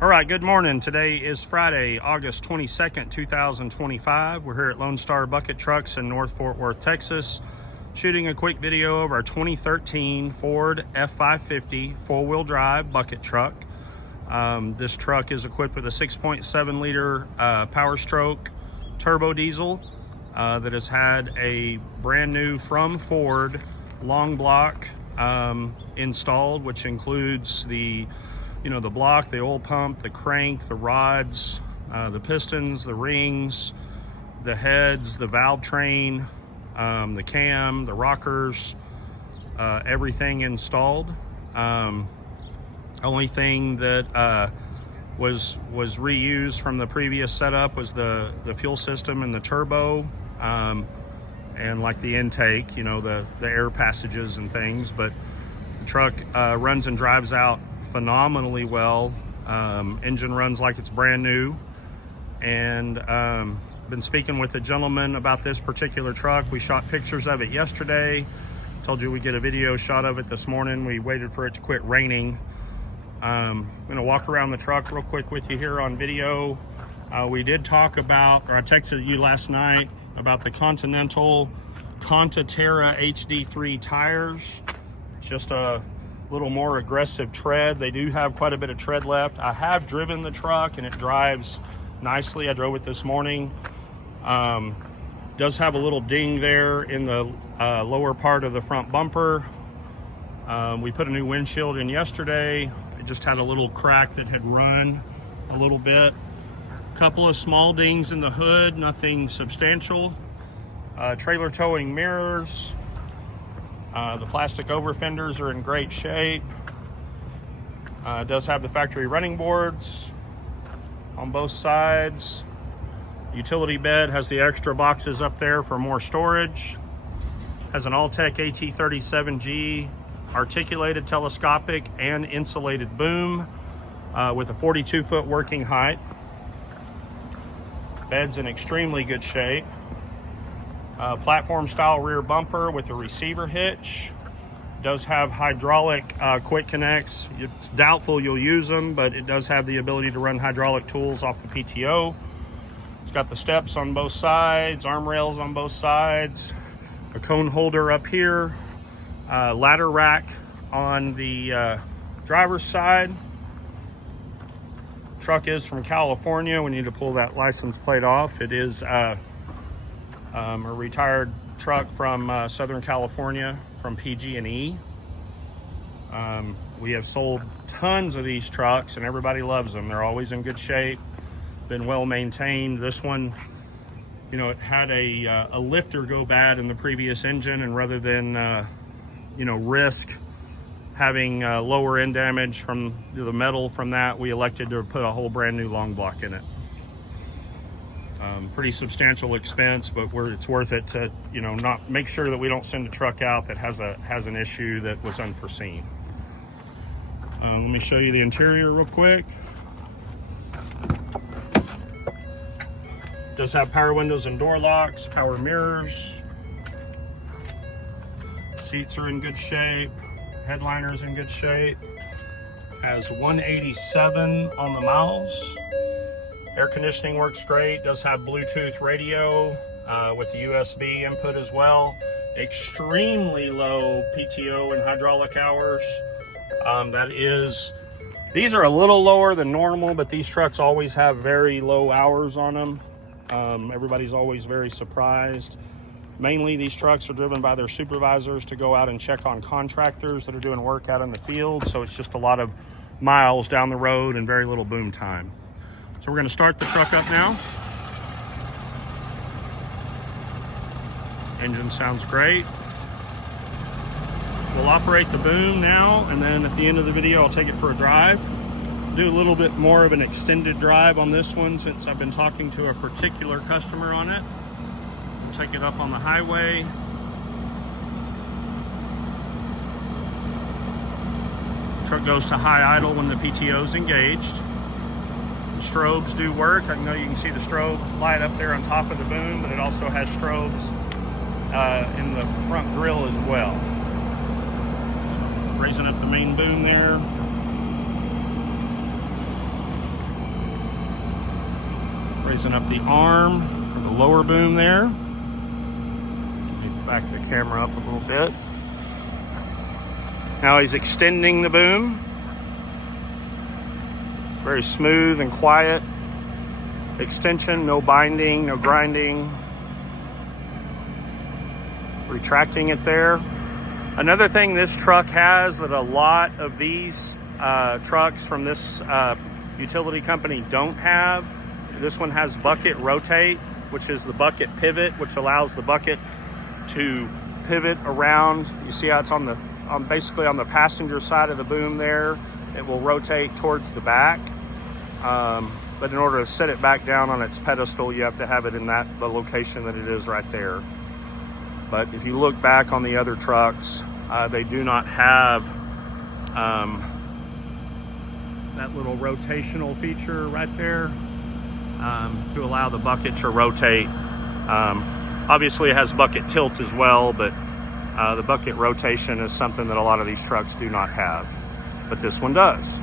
All right, good morning. Today is Friday, August 22nd, 2025. We're here at Lone Star Bucket Trucks in North Fort Worth, Texas, shooting a quick video of our 2013 Ford F550 four-wheel drive bucket truck. This truck is equipped with a 6.7 liter Powerstroke turbo diesel that has had a brand new from Ford long block installed, which includes the block, the oil pump, the crank, the rods, the pistons, the rings, the heads, the valve train, the cam, the rockers, everything installed. Only thing that was reused from the previous setup was the fuel system and the turbo, and like the intake, the air passages and things. But the truck runs and drives out phenomenally well. Engine runs like it's brand new, and been speaking with a gentleman about this particular truck. We shot pictures of it yesterday, told you we'd get a video shot of it this morning. We waited for it to quit raining. I'm gonna walk around the truck real quick with you here on video. We did talk about, or I texted you last night about the Continental Conta-Terra HD3 tires. It's just a little more aggressive tread. They do have quite a bit of tread left. I have driven the truck and it drives nicely. I drove it this morning. Does have a little ding there in the lower part of the front bumper. We put a new windshield in yesterday. It just had a little crack that had run a little bit. A couple of small dings in the hood, nothing substantial. Trailer towing mirrors. The plastic over fenders are in great shape. It does have the factory running boards on both sides. Utility bed has the extra boxes up there for more storage. Has an Altec AT37G articulated, telescopic, and insulated boom with a 42-foot working height. Bed's in extremely good shape. Platform style rear bumper with a receiver hitch. Does have hydraulic quick connects. It's doubtful you'll use them, but it does have the ability to run hydraulic tools off the PTO. It's got the steps on both sides, arm rails on both sides, a cone holder up here, ladder rack on the driver's side. Truck is from California. We need to pull that license plate off. It is a retired truck from Southern California from PG&E. We have sold tons of these trucks and everybody loves them. They're always in good shape, been well maintained. This one, it had a lifter go bad in the previous engine, and rather than risk having lower end damage from the metal from that, we elected to put a whole brand new long block in it. Pretty substantial expense, but it's worth it to not make sure that we don't send a truck out that has an issue that was unforeseen. Let me show you the interior real quick. Does have power windows and door locks, power mirrors. Seats are in good shape. Headliner's in good shape. Has 187 on the miles. Air conditioning works great. Does have Bluetooth radio with the USB input as well. Extremely low PTO and hydraulic hours. These are a little lower than normal, but these trucks always have very low hours on them. Everybody's always very surprised. Mainly these trucks are driven by their supervisors to go out and check on contractors that are doing work out in the field. So it's just a lot of miles down the road and very little boom time. So we're going to start the truck up now. Engine sounds great. We'll operate the boom now, and then at the end of the video I'll take it for a drive. Do a little bit more of an extended drive on this one since I've been talking to a particular customer on it. We'll take it up on the highway. Truck goes to high idle when the PTO is engaged. The strobes do work. I know you can see the strobe light up there on top of the boom, but it also has strobes in the front grille as well. So, raising up the main boom there. Raising up the arm for the lower boom there. Let me back the camera up a little bit. Now he's extending the boom. Very smooth and quiet extension, no binding, no grinding. Retracting it there. Another thing this truck has that a lot of these trucks from this utility company don't have, this one has bucket rotate, which is the bucket pivot, which allows the bucket to pivot around. You see how it's basically on the passenger side of the boom there. It will rotate towards the back. But in order to set it back down on its pedestal, you have to have it in the location that it is right there. But if you look back on the other trucks, they do not have that little rotational feature right there to allow the bucket to rotate. Obviously it has bucket tilt as well, but the bucket rotation is something that a lot of these trucks do not have, but this one does.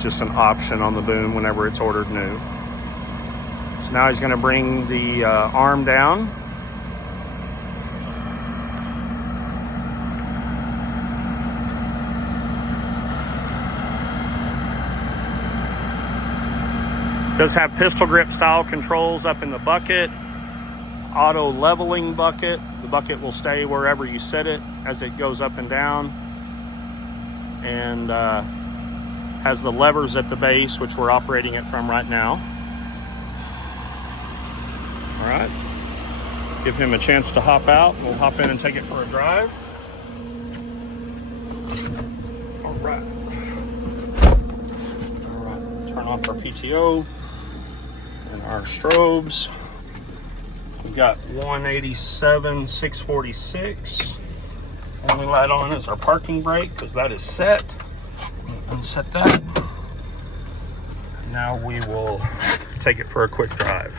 Just an option on the boom whenever it's ordered new. So now he's going to bring the arm down. Does have pistol grip style controls up in the bucket. Auto leveling bucket. The bucket will stay wherever you set it as it goes up and down. And has the levers at the base, which we're operating it from right now. All right, give him a chance to hop out. We'll hop in and take it for a drive. All right, turn off our PTO and our strobes. We've got 187, 646. Only light on is our parking brake because that is set. Unset that. Now we will take it for a quick drive.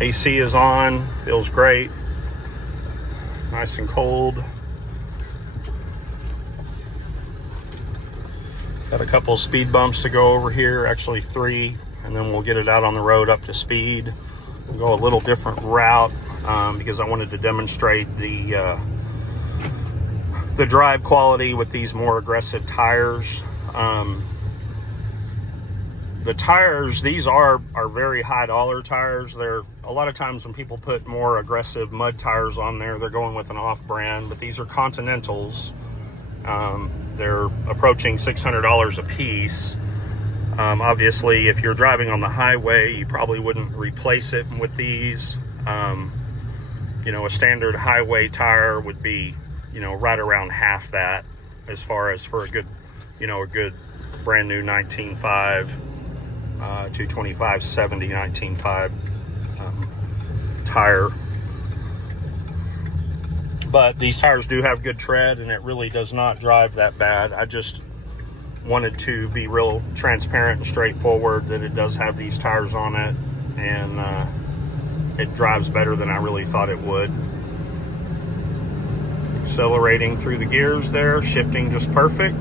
AC is on, feels great. Nice and cold. Got a couple speed bumps to go over here, actually 3, and then we'll get it out on the road up to speed. We'll go a little different route because I wanted to demonstrate the drive quality with these more aggressive tires. The tires, these are very high dollar tires. They're a lot of times when people put more aggressive mud tires on there, they're going with an off brand, but these are Continentals. They're approaching $600 a piece. Obviously, if you're driving on the highway, you probably wouldn't replace it with these. You know, a standard highway tire would be, you know, right around half that as far as for a good, you know, a good brand new 19.5, 225 70 19.5 tire. But these tires do have good tread and it really does not drive that bad. I just wanted to be real transparent and straightforward that it does have these tires on it, and it drives better than I really thought it would. Accelerating through the gears there, shifting just perfect.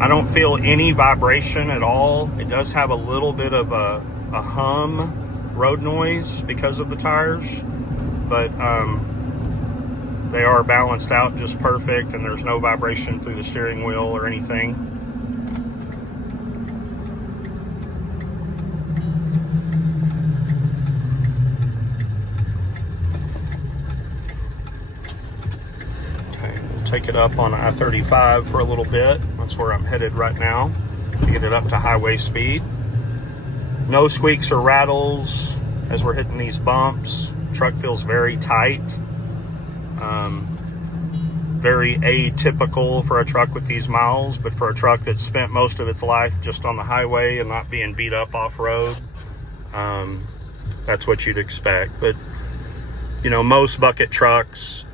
I don't feel any vibration at all. It does have a little bit of a hum road noise because of the tires, but they are balanced out just perfect, and there's no vibration through the steering wheel or anything. Okay, we'll take it up on I-35 for a little bit. That's where I'm headed right now to get it up to highway speed. No squeaks or rattles as we're hitting these bumps. Truck feels very tight. Very atypical for a truck with these miles, but for a truck that's spent most of its life just on the highway and not being beat up off-road, that's what you'd expect. But, you know, most bucket trucks,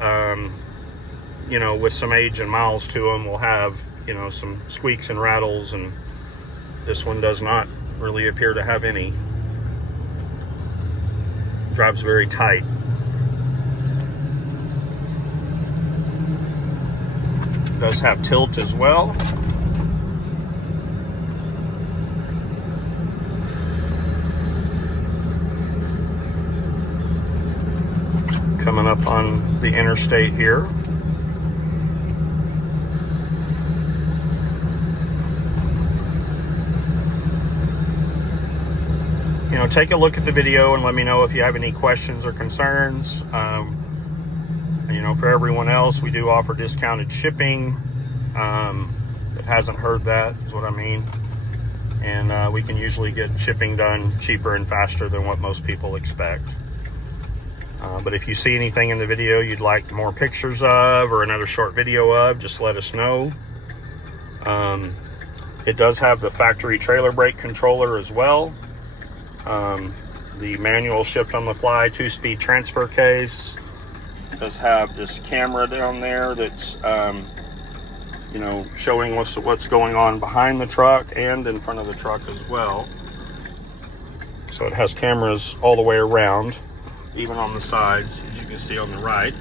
you know, with some age and miles to them will have, you know, some squeaks and rattles, and this one does not really appear to have any. Drives very tight. It does have tilt as well. Coming up on the interstate here. You know, take a look at the video and let me know if you have any questions or concerns. You know, for everyone else, we do offer discounted shipping. That hasn't heard that is what I mean. And we can usually get shipping done cheaper and faster than what most people expect. But if you see anything in the video you'd like more pictures of or another short video of, just let us know. It does have the factory trailer brake controller as well. The manual shift on the fly 2-speed transfer case. It does have this camera down there that's you know, showing what's going on behind the truck and in front of the truck as well. So it has cameras all the way around, even on the sides, as you can see on the right.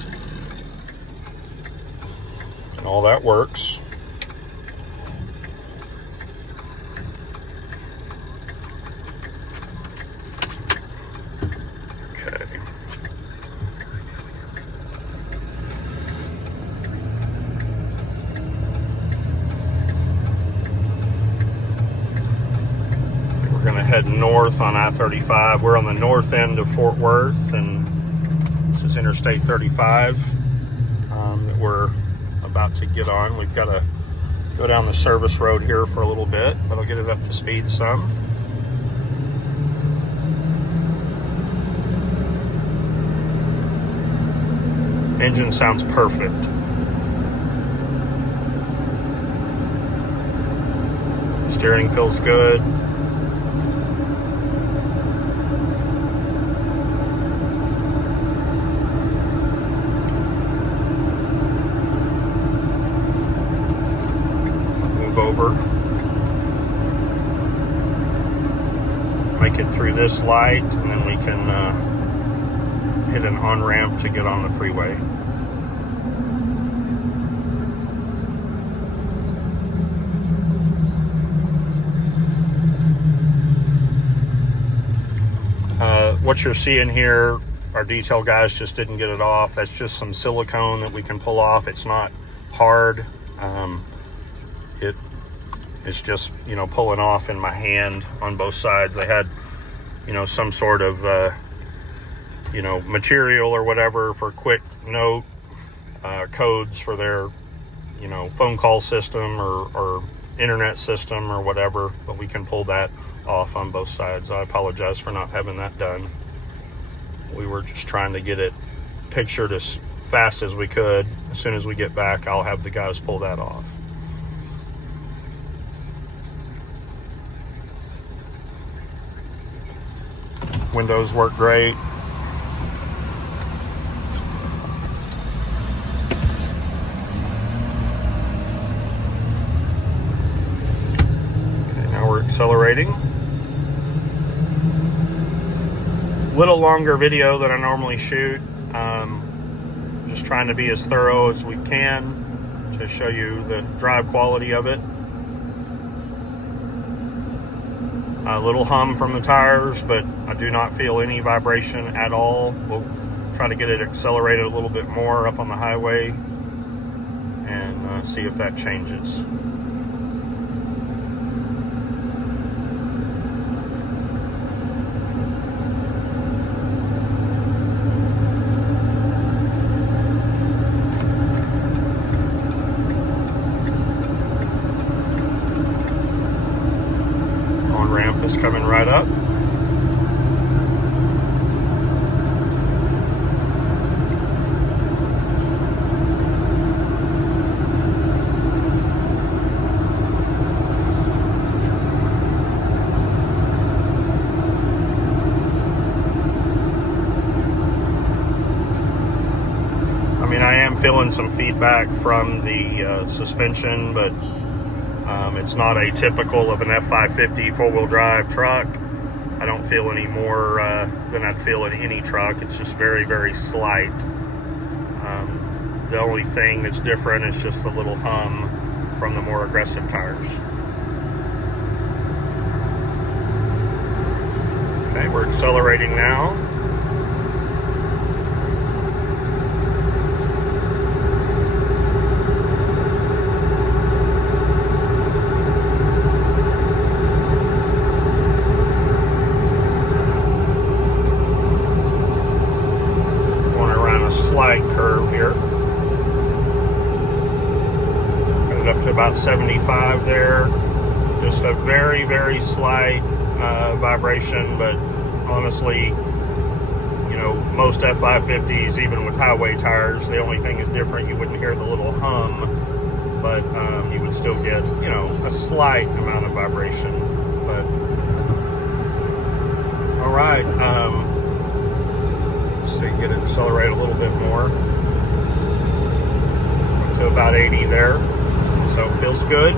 And all that works. Okay. We're going to head north on I-35. We're on the north end of Fort Worth, and this is Interstate 35 that we're about to get on. We've got to go down the service road here for a little bit, but I'll get it up to speed some. Engine sounds perfect. Steering feels good. Move over. Make it through this light, and then we can hit an on-ramp to get on the freeway. What you're seeing here, our detail guys just didn't get it off. That's just some silicone that we can pull off. It's not hard. It's just, you know, pulling off in my hand on both sides. They had, you know, some sort of you know, material or whatever for quick note codes for their, you know, phone call system or internet system or whatever, but we can pull that off on both sides. I apologize for not having that done. We were just trying to get it pictured as fast as we could. As soon as we get back, I'll have the guys pull that off. Windows work great. Accelerating. Little longer video than I normally shoot. Just trying to be as thorough as we can to show you the drive quality of it. A little hum from the tires, but I do not feel any vibration at all. We'll try to get it accelerated a little bit more up on the highway and see if that changes. Is coming right up. I mean, I am feeling some feedback from the suspension, but It's not atypical of an F550 four-wheel drive truck. I don't feel any more than I'd feel in any truck. It's just very, very slight. The only thing that's different is just the little hum from the more aggressive tires. Okay, we're accelerating now. Slight curve here. Got it up to about 75 there. Just a very, very slight vibration, but honestly, you know, most F550s, even with highway tires, the only thing is different. You wouldn't hear the little hum, but you would still get, you know, a slight amount of vibration. But all right. So you get it accelerate a little bit more up to about 80 there, so it feels good.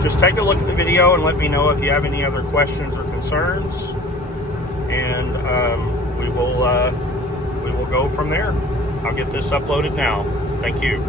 Just take a look at the video and let me know if you have any other questions or concerns, and we will go from there. I'll get this uploaded now. Thank you.